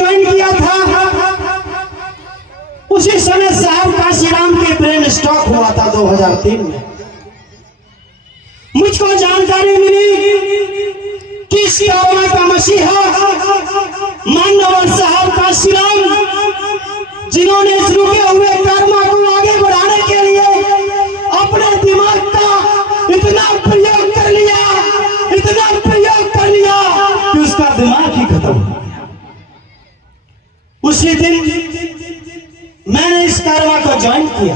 Join किया था उसी समय साहब काशीराम के ब्रेन स्ट्रोक हुआ था 2003 में। मुझको जानकारी मिली कि इस कारवा का मसीहा मान्यवर साहब काशीराम, जिन्होंने इस रुके हुए कर्मा को आगे बढ़ाने के लिए अपने दिमाग का इतना प्रयोग कर लिया, इतना प्रयोग कर लिया कि उसका दिमाग ही खत्म हो गया। उसी दिन मैंने इस कारवा को ज्वाइन किया।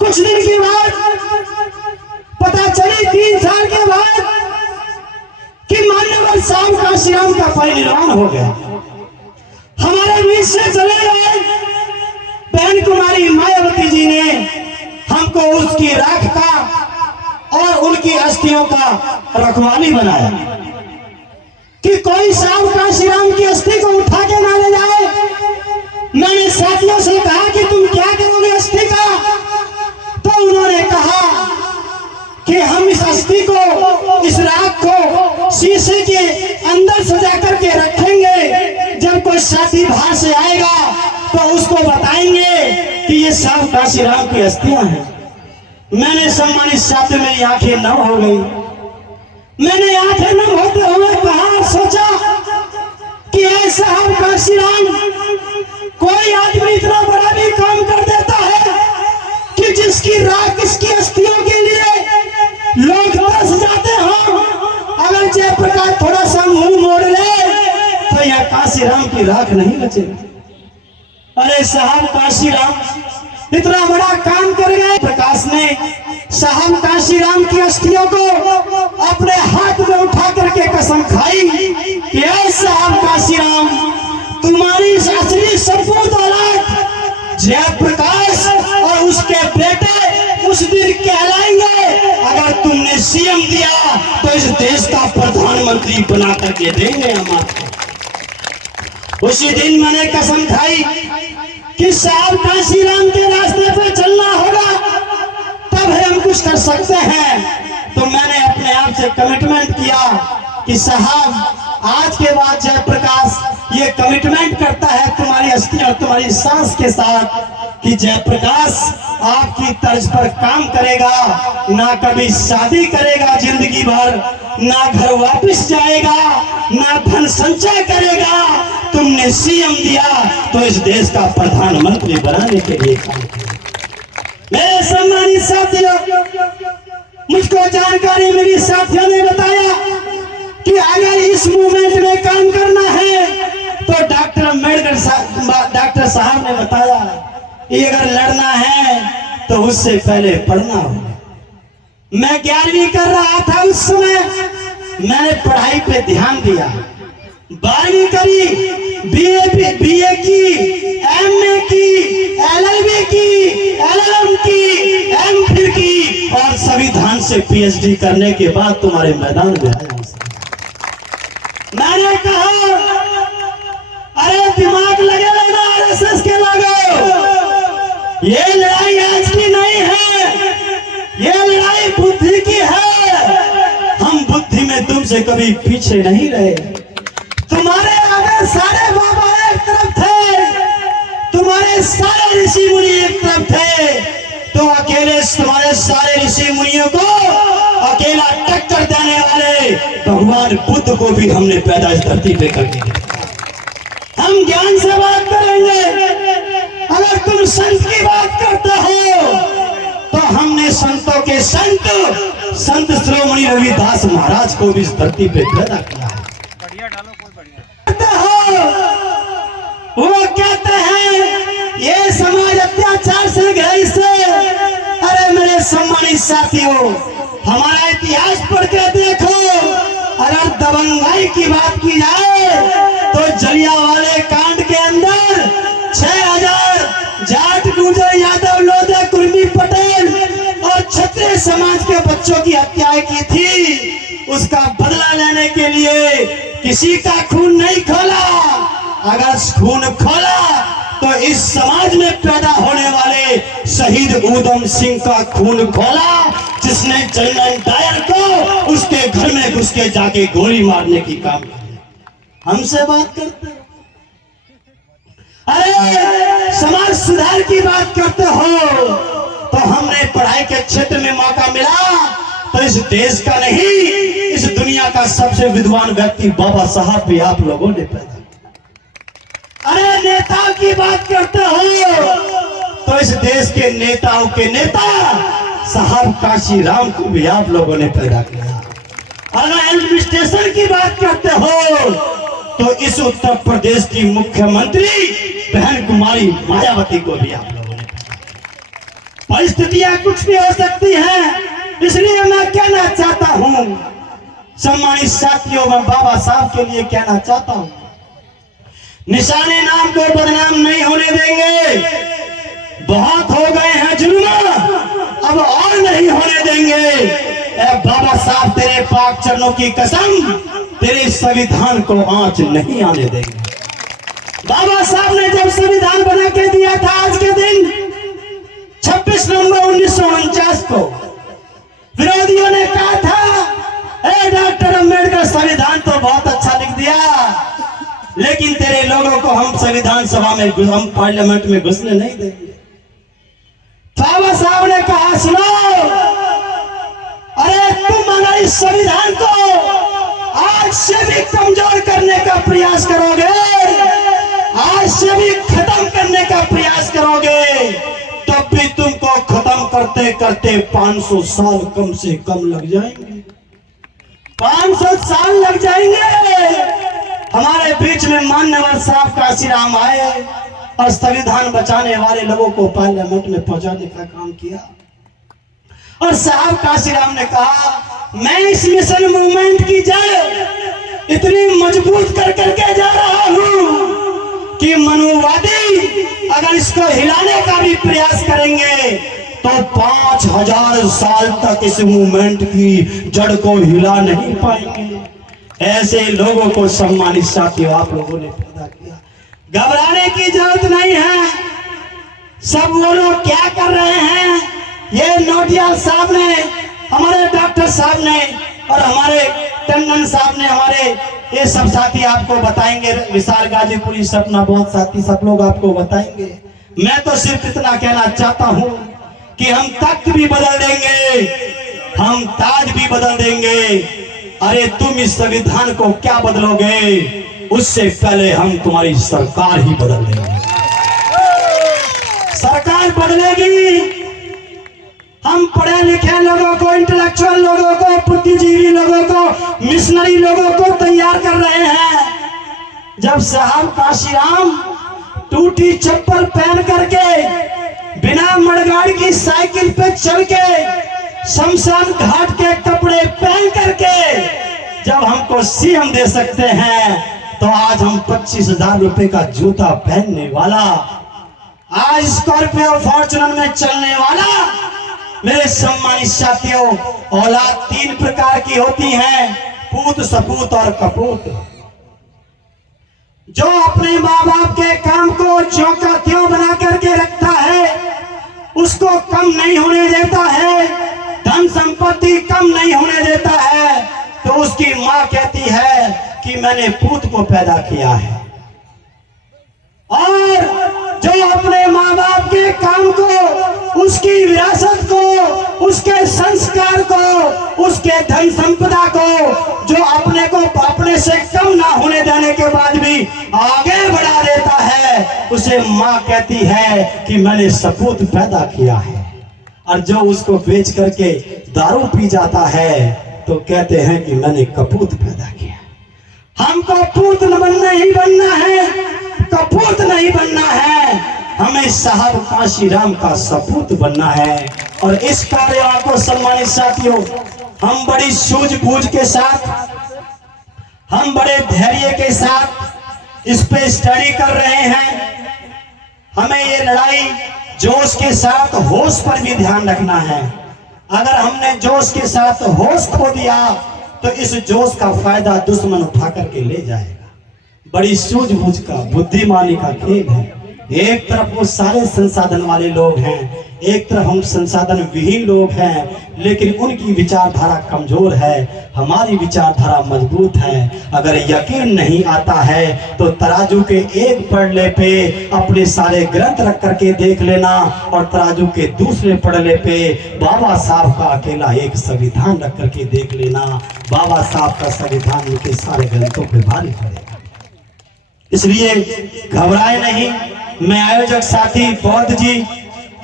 कुछ दिन के बाद पता चली, 3 साल के बाद, कि मान्यवर साहब काशीराम का परिनिर्वाण हो गया। हमारे बीच से चले गए बहन कुमारी मायावती जी ने हमको उसकी राख का और उनकी अस्थियों का रखवाली बनाया कि कोई साहब काशीराम की अस्थि को उठा के ना ले जाए। मैंने साथियों से कहा कि तुम क्या करोगे अस्थि का? तो उन्होंने कहा कि हम इस अस्थि को, इस राख को शीशे के अंदर सजा करके रखेंगे। जब कोई साथी बाहर से आएगा तो उसको बताएंगे कि ये साहब काशीराम की अस्थियां हैं। मैंने सम्मानित साथी, मेरी आंखें नम हो गई। मैंने आंखें नम होते हुए कहा, सोचा कि ये साहब काशीराम, कोई आदमी इतना बड़ा भी काम कर देता है कि जिसकी राख, इसकी अस्थियों के लिए लोग तरस जाते हो। अगर जयप्रकाश थोड़ा सा मुंह मोड़ ले तो यह काशीराम की राख नहीं बचेगी। अरे साहब काशीराम इतना बड़ा काम कर गए। प्रकाश ने साहब काशीराम की अस्थियों को अपने हाथ में उठा करके कसम खाई कि ऐ साहब काशीराम, तुम्हारी असली सपूत औलाद जयप्रकाश और उसके बेटे उस दिन कहलाएंगे। अगर तुमने सीएम दिया तो इस देश का प्रधानमंत्री बना करके देंगे हम आपको। उसी दिन मैंने कसम खाई कि साहब काशीराम के रास्ते पे चलना होगा, तब हम कुछ कर सकते हैं। तो मैंने अपने आप से कमिटमेंट किया कि साहब आज के बाद जयप्रकाश ये कमिटमेंट करता है तुम्हारी अस्थि और तुम्हारी सांस के साथ कि जयप्रकाश आपकी तर्ज पर काम करेगा, ना कभी शादी करेगा जिंदगी भर, ना घर वापस जाएगा, ना धन संचय करेगा। तुमने सीएम दिया तो इस देश का प्रधानमंत्री बनाने के लिए काम किया। मेरे सम्मानित साथियों, मुझको जानकारी मेरी साथियों ने बताया कि अगर इस मूवमेंट में काम करना है तो डॉक्टर साहब ने बताया कि अगर लड़ना है तो उससे पहले पढ़ना होगा। मैं 11वीं कर रहा था उस समय, मैंने पढ़ाई पे ध्यान दिया। 12वीं करी, बीए की, एमए की, एलएलबी की, एलएलएम की, एमफिल की और संविधान से पीएचडी करने के बाद तुम्हारे मैदान में आया। मैंने कहा, अरे दिमाग लगे लेना आरएसएस के लोगों, ये लड़ाई आज की नहीं है, ये लड़ाई बुद्धि की है। हम बुद्धि में तुमसे कभी पीछे नहीं रहे। तुम्हारे आगे सारे बाबा एक तरफ थे, तुम्हारे सारे ऋषि मुनि एक तरफ थे, तो अकेले तुम्हारे सारे ऋषि मुनियों को अकेला टक्कर देने वाले भगवान बुद्ध को भी हमने पैदा इस धरती पे कर दिया। हम ज्ञान से बात करेंगे। अगर तुम संत की बात करते हो तो हमने संतों के संत श्रोमणी रविदास महाराज को भी इस धरती पे पैदा किया है। वो कहते हैं ये समाज अत्याचार से गहराई से। अरे मेरे सम्मानित साथियों, हमारा इतिहास पढ़ के देखो। अगर दबंगाई की बात की जाए तो जलियांवाले कांड के अंदर 6000 जाट, गुर्जर, यादव, लोधी, कुर्मी, पटेल और क्षत्रिय समाज के बच्चों की हत्याएं की थी। उसका बदला लेने के लिए किसी का खून नहीं खोला। अगर खून खोला तो इस समाज में पैदा होने वाले शहीद ऊधम सिंह का खून खोला, जिसने जनरल डायर को उसके घर में घुस के जाके गोली मारने की काम किया। हमसे बात करते, अरे समाज सुधार की बात करते हो तो हमने पढ़ाई के क्षेत्र में मौका मिला तो इस देश का नहीं इस दुनिया का सबसे विद्वान व्यक्ति बाबा साहब भी आप लोगों ने पैदा किया। अरे नेताओं की बात करते हो तो इस देश के नेताओं के नेता साहब काशीराम को भी आप लोगों ने पैदा किया। अगर एडमिनिस्ट्रेशन की बात करते हो तो इस उत्तर प्रदेश की मुख्यमंत्री बहन कुमारी मायावती को भी आप लोगों ने पैदा किया। परिस्थितियां कुछ भी हो सकती हैं, इसलिए मैं कहना चाहता हूं सम्मानित साथियों, मैं बाबा साहब के लिए कहना चाहता हूं निशाने नाम को बदनाम नहीं होने देंगे। बहुत हो गए हैं जुल्म, अब और नहीं होने देंगे। बाबा साहब तेरे पाक चरणों की कसम, तेरे संविधान को आंच नहीं आने देंगे। बाबा साहब ने जब संविधान बना के दिया था आज के दिन 26 नवंबर 1949 को, विरोधियों ने कहा था डॉक्टर अम्बेडकर संविधान तो बहुत अच्छा लिख दिया, लेकिन तेरे लोगों को हम संविधान सभा में, हम पार्लियामेंट में घुसने नहीं देंगे। बाबा साहब ने कहा सुनो, अरे तुम अगर इस संविधान को आज से भी कमजोर करने का प्रयास करोगे, आज से भी खत्म करने का प्रयास करोगे, तब भी तुमको खत्म करते करते 500 साल कम से कम लग जाएंगे। 500 साल लग जाएंगे। हमारे बीच में मान्यवर साहब काशीराम आए और संविधान बचाने वाले लोगों को पार्लियामेंट में पहुंचाने का काम किया। और साहब काशीराम ने कहा मैं इस मिशन मूवमेंट की जड़ इतनी मजबूत कर करके जा रहा हूं कि मनुवादी अगर इसको हिलाने का भी प्रयास करेंगे तो 5000 साल तक इस मूवमेंट की जड़ को हिला नहीं पाएंगे। ऐसे लोगों को सम्मानित साथियों आप लोगों ने पैदा किया। घबराने की जरूरत नहीं है। सब वो लोग क्या कर रहे हैं, ये नोटियाल साहब ने, हमारे डॉक्टर साहब ने और हमारे टंडन साहब ने, हमारे ये सब साथी आपको बताएंगे, विशाल गाजीपुरी, सपना बहुत साथी सब लोग आपको बताएंगे। मैं तो सिर्फ इतना कहना चाहता हूं कि हम तख्त भी बदल देंगे, हम ताज भी बदल देंगे। अरे तुम इस संविधान को क्या बदलोगे, उससे पहले हम तुम्हारी सरकार ही बदल देंगे। सरकार बदलेगी। हम पढ़े लिखे लोगों को, इंटेलेक्चुअल लोगों को, बुद्धिजीवी लोगों को, मिशनरी लोगों को तैयार कर रहे हैं। जब साहब काशीराम टूटी चप्पल पहन करके, बिना मड़गाड़ की साइकिल पे चल के, शमशान घाट के कपड़े पहन करके जब हमको सीएम दे सकते हैं, तो आज हम 25,000 रुपए का जूता पहनने वाला, आज स्कॉर्पियो फॉर्च्यूनर में चलने वाला। मेरे सम्मानित साथियों, औलाद 3 प्रकार की होती है, पूत, सपूत और कपूत। जो अपने माँ बाप के काम को ज्यों का त्यों बना करके रखता है, उसको कम नहीं होने देता है, धन संपत्ति कम नहीं होने देता है, तो उसकी माँ कहती है कि मैंने पूत को पैदा किया है। और जो अपने माँ बाप के काम को, उसकी विरासत को, उसके संस्कार को, उसके धन संपदा को, जो अपने को अपने से कम ना होने देने के बाद भी आगे बढ़ा देता है, उसे माँ कहती है कि मैंने सपूत पैदा किया है। और जो उसको बेच करके दारू पी जाता है, तो कहते हैं कि मैंने कपूत पैदा किया। हमको पूत नहीं बनना है, कपूत नहीं बनना है, हमें साहब काशीराम का सपूत बनना है। और इस कार्य को सम्मानित साथियों, हम बड़ी सूझबूझ के साथ, हम बड़े धैर्य के साथ इस पे स्टडी कर रहे हैं। हमें ये लड़ाई जोश के साथ, होश पर भी ध्यान रखना है। अगर हमने जोश के साथ होश खो दिया तो इस जोश का फायदा दुश्मन उठा करके ले जाएगा। बड़ी सूझबूझ का, बुद्धिमानी का खेल है। एक तरफ वो सारे संसाधन वाले लोग हैं, एक तरफ हम संसाधन विहीन लोग हैं, लेकिन उनकी विचारधारा कमजोर है, हमारी विचारधारा मजबूत है। अगर यकीन नहीं आता है तो तराजू के एक पड़ले पे अपने सारे ग्रंथ रख करके देख लेना, और तराजू के दूसरे पड़ले पे बाबा साहब का अकेला एक संविधान रख करके देख लेना। बाबा साहब का संविधान उनके सारे ग्रंथों पे भारी पड़ेगा। इसलिए घबराए नहीं। मैं आयोजक साथी बौद्ध जी,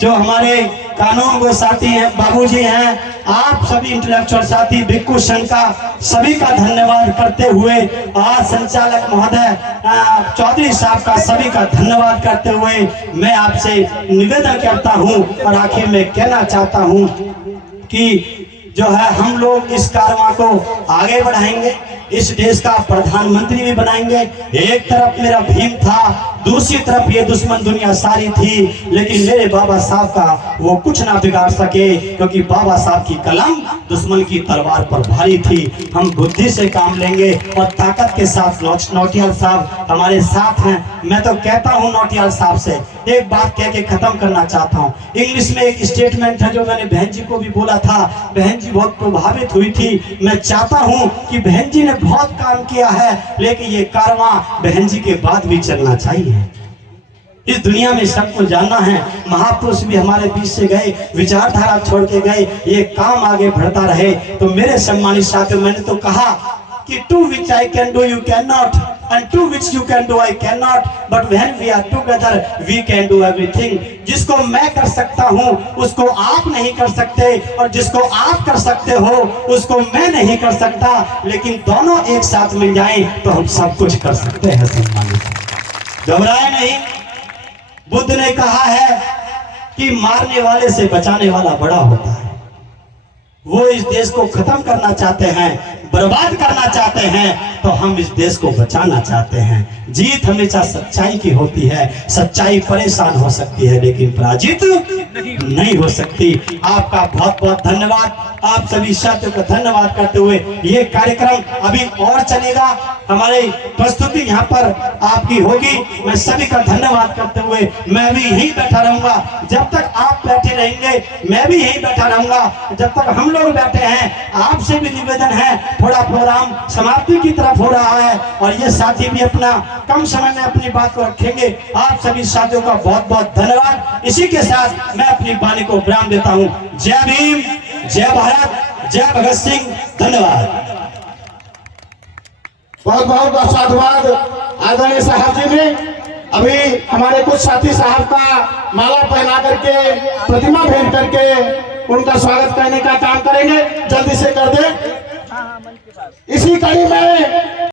जो हमारे कानून को साथी हैं, बाबूजी हैं, आप सभी इंटेलेक्चुअल साथी, भिक्खू शंका, सभी का धन्यवाद करते हुए, आज संचालक महोदय चौधरी साहब का सभी का धन्यवाद करते हुए मैं आपसे निवेदन करता हूं और आखिर में कहना चाहता हूं कि जो है हम लोग इस कारवां को आगे बढ़ाएंगे, इस देश का प्रधानमंत्री भी बनाएंगे। एक तरफ मेरा भीम था, दूसरी तरफ ये दुश्मन दुनिया सारी थी, लेकिन मेरे बाबा साहब का वो कुछ ना बिगाड़ सके, क्योंकि बाबा साहब की कलम दुश्मन की तलवार पर भारी थी। हम बुद्धि से काम लेंगे और ताकत के साथ। नौटियाल साहब हमारे साथ हैं। मैं तो कहता हूं नौटियाल साहब से एक बात कह के खत्म करना चाहता हूं। इंग्लिश में एक स्टेटमेंट है जो मैंने बहन जी को भी बोला था, बहन जी बहुत प्रभावित हुई थी। मैं चाहता हूं कि बहन जी ने बहुत काम किया है, लेकिन ये कारवां बहन जी के बाद भी चलना चाहिए। इस दुनिया में सबको जानना है। महापुरुष भी हमारे बीच से गए, विचारधारा छोड़ के गए, ये काम आगे बढ़ता रहे। तो मेरे सम्मानित साथियों, मैंने तो कहा कि to which I can do you can not, and to which you can do I can not, but when we are together we can do everything. जिसको मैं कर सकता हूं उसको आप नहीं कर सकते, और जिसको आप कर सकते हो उसको मैं नहीं कर सकता, लेकिन दोनों एक साथ मिल जाएं तो हम सब कुछ कर सकते हैं। सम्मानित, घबराए नहीं। बुद्ध ने कहा है कि मारने वाले से बचाने वाला बड़ा होता है। वो इस देश को खत्म करना चाहते हैं, बर्बाद करना चाहते हैं, तो हम इस देश को बचाना चाहते हैं। जीत हमेशा सच्चाई की होती है। सच्चाई परेशान हो सकती है, लेकिन पराजित नहीं हो सकती। आपका बहुत बहुत धन्यवाद। आप सभी साथियों को धन्यवाद करते हुए ये कार्यक्रम अभी और चलेगा। हमारी प्रस्तुति यहाँ पर आपकी होगी। मैं सभी का धन्यवाद करते हुए मैं भी यहीं बैठा रहूंगा। जब तक आप बैठे रहेंगे मैं भी यहीं बैठा रहूंगा। जब तक हम लोग बैठे हैं, आपसे भी निवेदन है, थोड़ा प्रोग्राम समाप्ति की तरफ हो रहा है, और ये साथी भी अपना कम समय में अपनी बात को रखेंगे। आप सभी साथियों का बहुत बहुत धन्यवाद। इसी के साथ मैं अपनी वाणी को विराम देता हूँ। जय भीम, जय भारत, जय भगत सिंह। धन्यवाद। बहुत बहुत साधुवाद आदरणीय साहब जी ने। अभी हमारे कुछ साथी साहब का माला पहना करके, प्रतिमा भेंट करके उनका स्वागत करने का काम करेंगे। जल्दी से कर दें। इसी कड़ी में